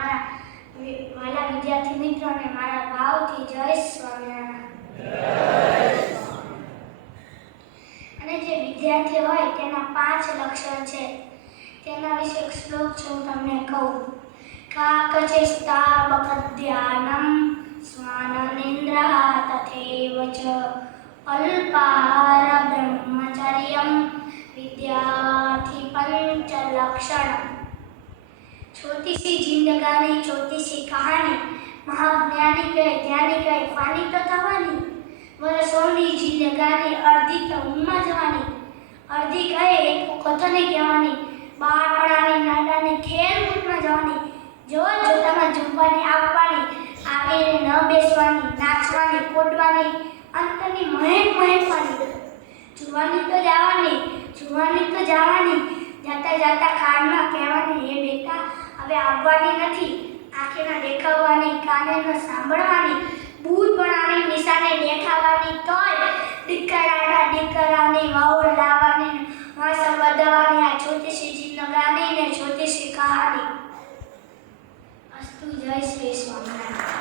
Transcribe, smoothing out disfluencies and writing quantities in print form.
મારા વાલા વિદ્યાર્થી મિત્રોને મારા ભાવથી જય સ્વામિનારાયણ. અને જે વિદ્યાર્થી હોય તેના 5 લક્ષણ છે, તેના વિશે એક શ્લોક છે, હું તમને કહું. કાકચેષ્ટાબકધ્યાનમ સ્વાનનિંદ્રા તથૈવ ચ અલ્પાહાર બ્રહ્મચર્યમ विद्यार्थी पंच लक्षण. छोटी सी जिंदगानी छोटी सी कहानी, महाज्ञानी कहे ज्ञानी कहे फानी तो थवानी. वर्षोनी जिंदगानी अर्धी तो उम्मा जवानी, अर्धी कहे एक कथो नहीं कहेवानी. बाळपणानी नानानी खेलकूदમાં જવાની, જોત જોતામાં જમવાની આવવાની, આવીને ન બેસવાની, નાચવાની કૂદવાની, અંતની મહેકવાની. જુવાની તો જવાની, જાતા જાતા કાનમાં કહેવાની, એ બેટા હવે આવવાની નથી. આંખેના દેખાવાની, કાને ન સાંભળવાની, બૂટ બનાવી નિશાને દેખાવાની, તોય દીકરાની વાવ લાવવાની, વાસા બદલવાની. આ છોટી સી જિંદગાની ને છોટી સી કહાની. અસ્તુ. જય શ્રી સ્વામિનારાયણ.